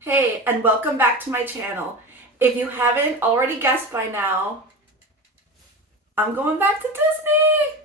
Hey, and welcome back to my channel. If you haven't already guessed by now, I'm going back to Disney!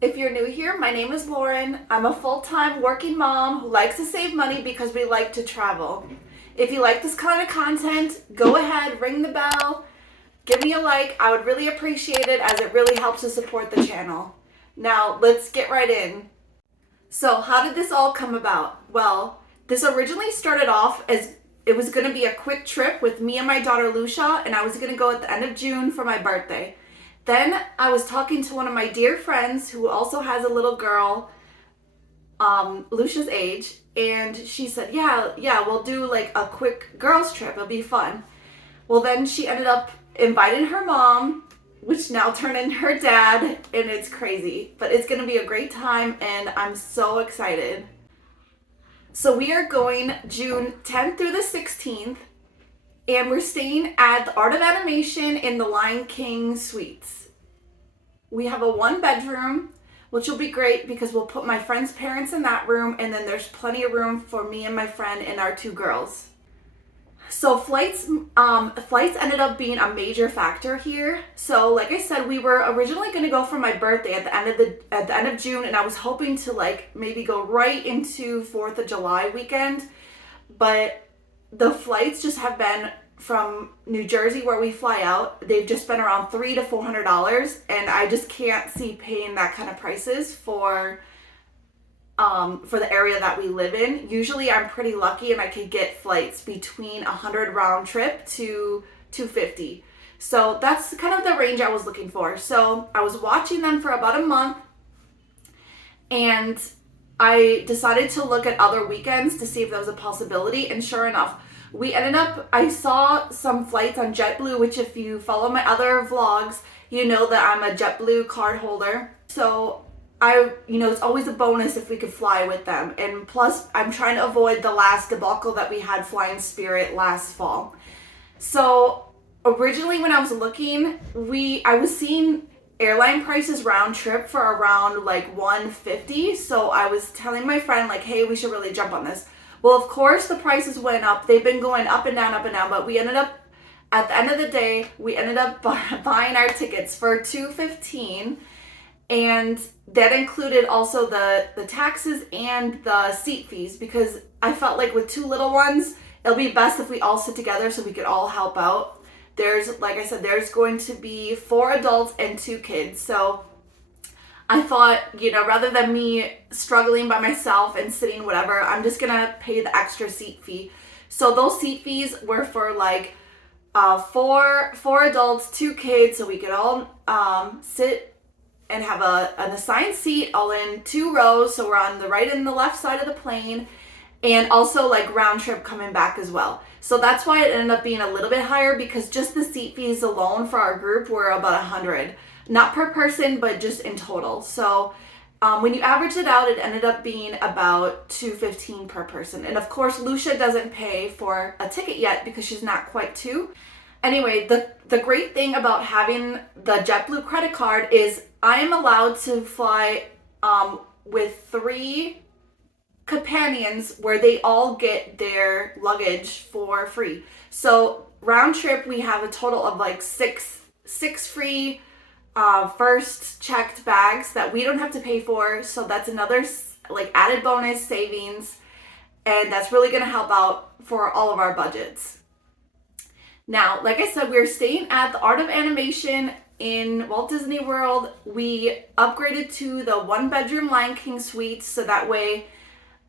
If you're new here, my name is Lauren. I'm a full-time working mom who likes to save money because we like to travel. If you like this kind of content, go ahead, ring the bell, give me a like. I would really appreciate it as it really helps to support the channel. Now, let's get right in. So, how did this all come about? Well, this originally started off as it was going to be a quick trip with me and my daughter Lucia, and I was going to go at the end of June for my birthday. Then I was talking to one of my dear friends who also has a little girl, Lucia's age, and she said, yeah, we'll do like a quick girls trip. It'll be fun. Well, then she ended up inviting her mom, which now turned into her dad, and it's crazy. But it's going to be a great time, and I'm so excited. So we are going June 10th through the 16th, and we're staying at the Art of Animation in the Lion King Suites. We have a 1-bedroom, which will be great because we'll put my friend's parents in that room, and then there's plenty of room for me and my friend and our 2 girls. So flights ended up being a major factor here. So like I said, we were originally going to go for my birthday at the end of June, and I was hoping to like maybe go right into 4th of July weekend, but the flights just have been from New Jersey where we fly out. They've just been around $300 to $400, and I just can't see paying that kind of prices for the area that we live in. Usually I'm pretty lucky and I could get flights between 100 round trip to 250. So that's kind of the range I was looking for. So I was watching them for about a month, and I decided to look at other weekends to see if there was a possibility. And sure enough, I saw some flights on JetBlue, which if you follow my other vlogs, you know that I'm a JetBlue card holder. So it's always a bonus if we could fly with them. And plus, I'm trying to avoid the last debacle that we had flying Spirit last fall. So originally when I was looking, I was seeing airline prices round trip for around like $150. So I was telling my friend like, hey, we should really jump on this. Well, of course, the prices went up. They've been going up and down, but we ended up, at the end of the day, buying our tickets for $215. And that included also the taxes and the seat fees, because I felt like with 2 little ones, it'll be best if we all sit together so we could all help out. Like I said, there's going to be 4 adults and 2 kids. So I thought, rather than me struggling by myself and sitting whatever, I'm just going to pay the extra seat fee. So those seat fees were for like 4 adults, 2 kids, so we could all sit and have an assigned seat all in 2 rows, so we're on the right and the left side of the plane, and also like round trip coming back as well. So that's why it ended up being a little bit higher, because just the seat fees alone for our group were about $100, not per person but just in total. So when you average it out, it ended up being about $215 per person. And of course, Lucia doesn't pay for a ticket yet because she's not quite 2. Anyway, the great thing about having the JetBlue credit card is I am allowed to fly with 3 companions where they all get their luggage for free. So round trip, we have a total of like 6 free first checked bags that we don't have to pay for. So that's another like added bonus savings, and that's really going to help out for all of our budgets. Now, like I said, we're staying at the Art of Animation in Walt Disney World. We upgraded to the 1-bedroom Lion King suite, so that way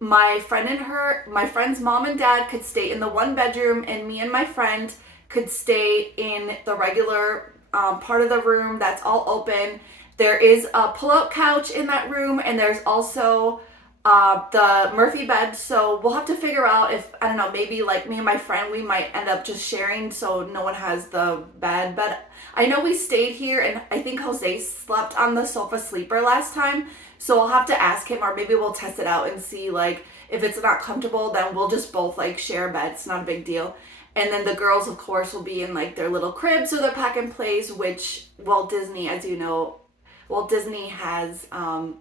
my friend's mom and dad could stay in the 1-bedroom, and me and my friend could stay in the regular part of the room that's all open. There is a pull-out couch in that room, and there's also the Murphy bed. So we'll have to figure out if, I don't know, maybe like me and my friend, we might end up just sharing so no one has the bed. But I know we stayed here and I think Jose slept on the sofa sleeper last time. So I'll have to ask him, or maybe we'll test it out and see like if it's not comfortable, then we'll just both like share a bed. It's not a big deal. And then the girls, of course, will be in like their little cribs or their pack and plays, which Walt Disney, as you know, Walt Disney has,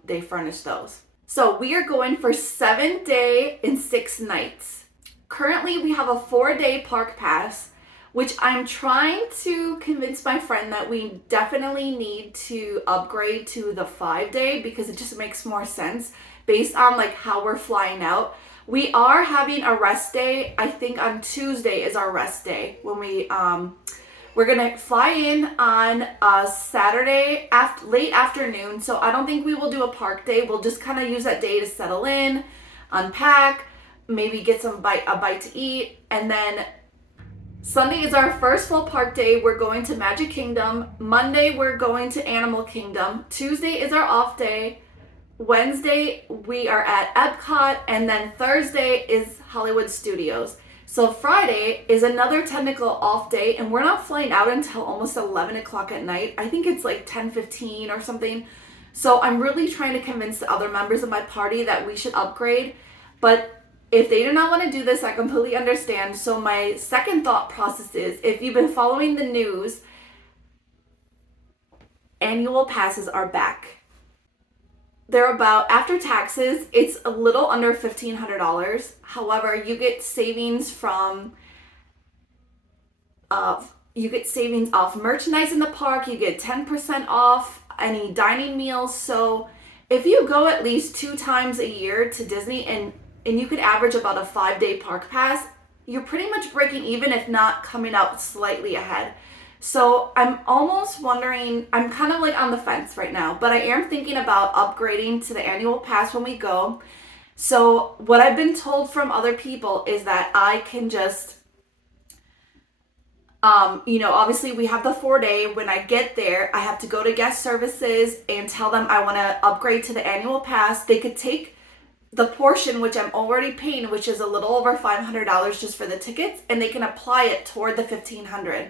they furnish those. So we are going for 7 day and 6 nights. Currently, we have a 4-day park pass, which I'm trying to convince my friend that we definitely need to upgrade to the 5-day because it just makes more sense based on like how we're flying out. We are having a rest day. I think on Tuesday is our rest day when we're gonna fly in on a Saturday late afternoon, so I don't think we will do a park day. We'll just kind of use that day to settle in, unpack, maybe get a bite to eat, and then Sunday is our first full park day. We're going to Magic Kingdom. Monday we're going to Animal Kingdom. Tuesday is our off day. Wednesday we are at Epcot, and then Thursday is Hollywood Studios. So Friday is another technical off day, and we're not flying out until almost 11 o'clock at night. I think it's like 10:15 or something. So I'm really trying to convince the other members of my party that we should upgrade. But if they do not want to do this, I completely understand. So my second thought process is, if you've been following the news, annual passes are back. They're about, after taxes, it's a little under $1,500. However, you get savings from, you get savings off merchandise in the park. You get 10% off any dining meals. So if you go at least 2 times a year to Disney and you could average about a 5-day park pass, you're pretty much breaking even, if not coming out slightly ahead. So I'm almost wondering, I'm kind of like on the fence right now, but I am thinking about upgrading to the annual pass when we go. So what I've been told from other people is that I can just, obviously we have the 4-day. When I get there, I have to go to guest services and tell them I want to upgrade to the annual pass. They could take the portion, which I'm already paying, which is a little over $500 just for the tickets, and they can apply it toward the $1,500.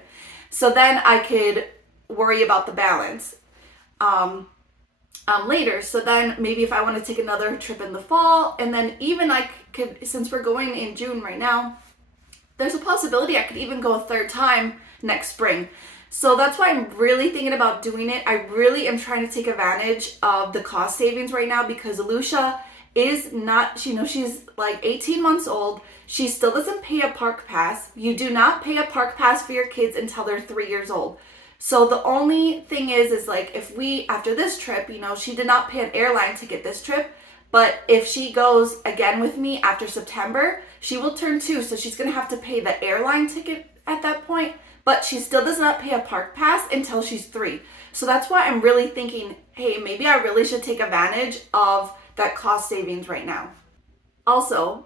So then I could worry about the balance later. So then maybe if I want to take another trip in the fall, and then even I could, since we're going in June right now, there's a possibility I could even go a 3rd time next spring. So that's why I'm really thinking about doing it. I really am trying to take advantage of the cost savings right now because Lucia is not, she's like 18 months old. She still doesn't pay a park pass. You do not pay a park pass for your kids until they're 3 years old. So the only thing is like if we, after this trip, she did not pay an airline ticket this trip, but if she goes again with me after September, she will turn 2. So she's going to have to pay the airline ticket at that point, but she still does not pay a park pass until she's 3. So that's why I'm really thinking, hey, maybe I really should take advantage of that cost savings right now. Also,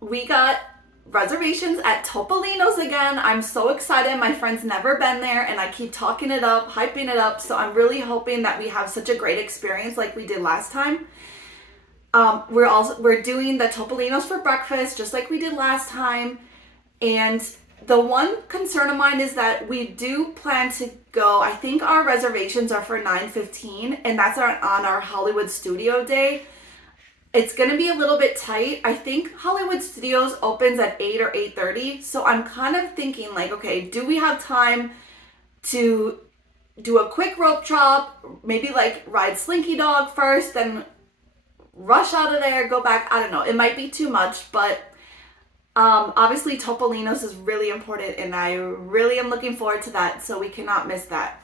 we got reservations at Topolino's again. I'm so excited. My friend's never been there and I keep talking it up, hyping it up. So I'm really hoping that we have such a great experience like we did last time. We're doing the Topolino's for breakfast just like we did last time. And the one concern of mine is that we do plan to go, I think our reservations are for 9:15, and that's on our Hollywood Studio day. It's going to be a little bit tight. I think Hollywood Studios opens at 8 or 8:30. So I'm kind of thinking like, okay, do we have time to do a quick rope drop, maybe like ride Slinky Dog first, then rush out of there, go back? I don't know. It might be too much, but obviously Topolino's is really important and I really am looking forward to that. So we cannot miss that.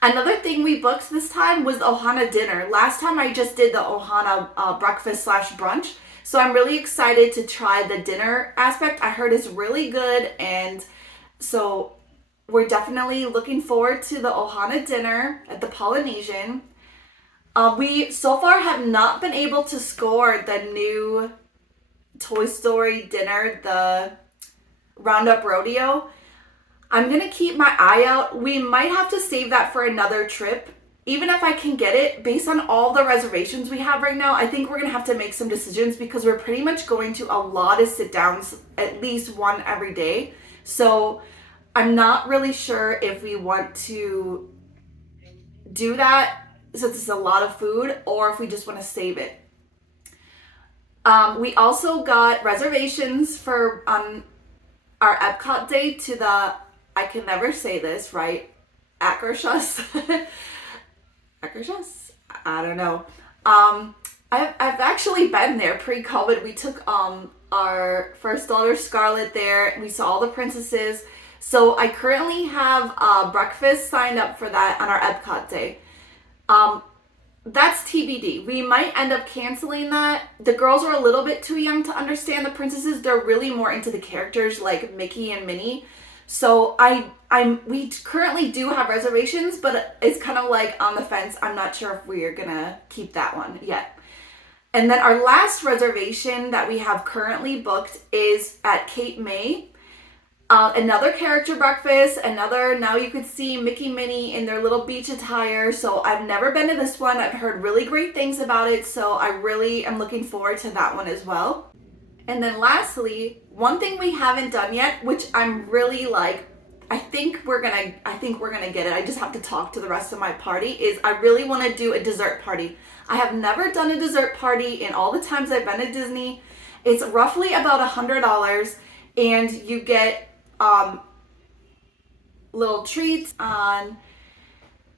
Another thing we booked this time was Ohana dinner. Last time I just did the Ohana breakfast / brunch. So I'm really excited to try the dinner aspect. I heard it's really good. And so we're definitely looking forward to the Ohana dinner at the Polynesian. We so far have not been able to score the new Toy Story dinner, the Roundup Rodeo. I'm going to keep my eye out. We might have to save that for another trip. even if I can get it, based on all the reservations we have right now, I think we're gonna have to make some decisions because we're pretty much going to a lot of sit downs, at least one every day. So I'm not really sure if we want to do that since it's a lot of food or if we just want to save it. We also got reservations for our Epcot day to the, I can never say this right, Akershus. Akershus? I don't know. I've actually been there pre-COVID. We took our first daughter Scarlett there. We saw all the princesses. So I currently have breakfast signed up for that on our Epcot day. That's TBD. We might end up canceling that. The girls are a little bit too young to understand the princesses. They're really more into the characters like Mickey and Minnie. So we currently do have reservations, but it's kind of like on the fence. I'm not sure if we're gonna keep that one yet. And then our last reservation that we have currently booked is at Cape May. Another character breakfast, now you could see Mickey, Minnie in their little beach attire. So I've never been to this one. I've heard really great things about it. So I really am looking forward to that one as well. And then lastly, one thing we haven't done yet, which I'm really like, I think we're gonna get it. I just have to talk to the rest of my party, is I really want to do a dessert party. I have never done a dessert party in all the times I've been to Disney. It's roughly about $100 and you get little treats on,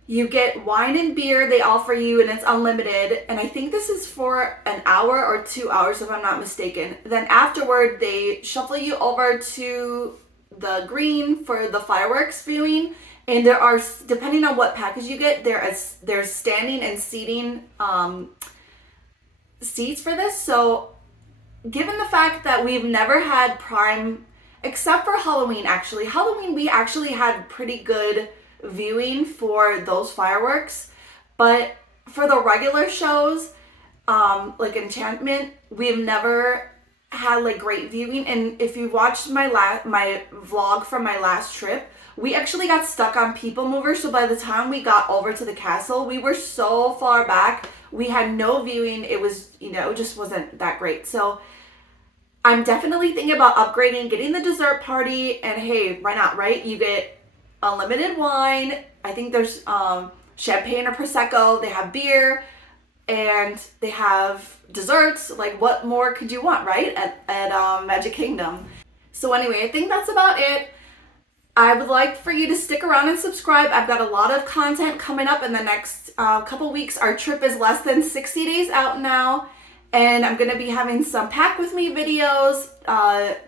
you get wine and beer they offer you and it's unlimited, and I think this is for an hour or 2 hours if I'm not mistaken. Then afterward they shuffle you over to the green for the fireworks viewing, and there are, depending on what package you get, there's standing and seating seats for this. So given the fact that we've never had Prime except for Halloween, we actually had pretty good viewing for those fireworks. But for the regular shows, like Enchantment, we've never had like great viewing. And if you watched my vlog from my last trip, we actually got stuck on People Mover. So by the time we got over to the castle, we were so far back. We had no viewing. It was, it just wasn't that great. So I'm definitely thinking about upgrading, getting the dessert party, and hey, why not, right? You get unlimited wine. I think there's champagne or Prosecco. They have beer, and they have desserts. Like, what more could you want, right? At Magic Kingdom. So anyway, I think that's about it. I would like for you to stick around and subscribe. I've got a lot of content coming up in the next couple weeks. Our trip is less than 60 days out now. And I'm going to be having some pack with me videos,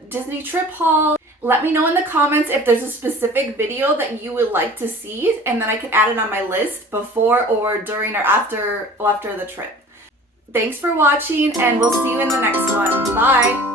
Disney trip haul. Let me know in the comments if there's a specific video that you would like to see, and then I can add it on my list before or during or after the trip. Thanks for watching, and we'll see you in the next one. Bye!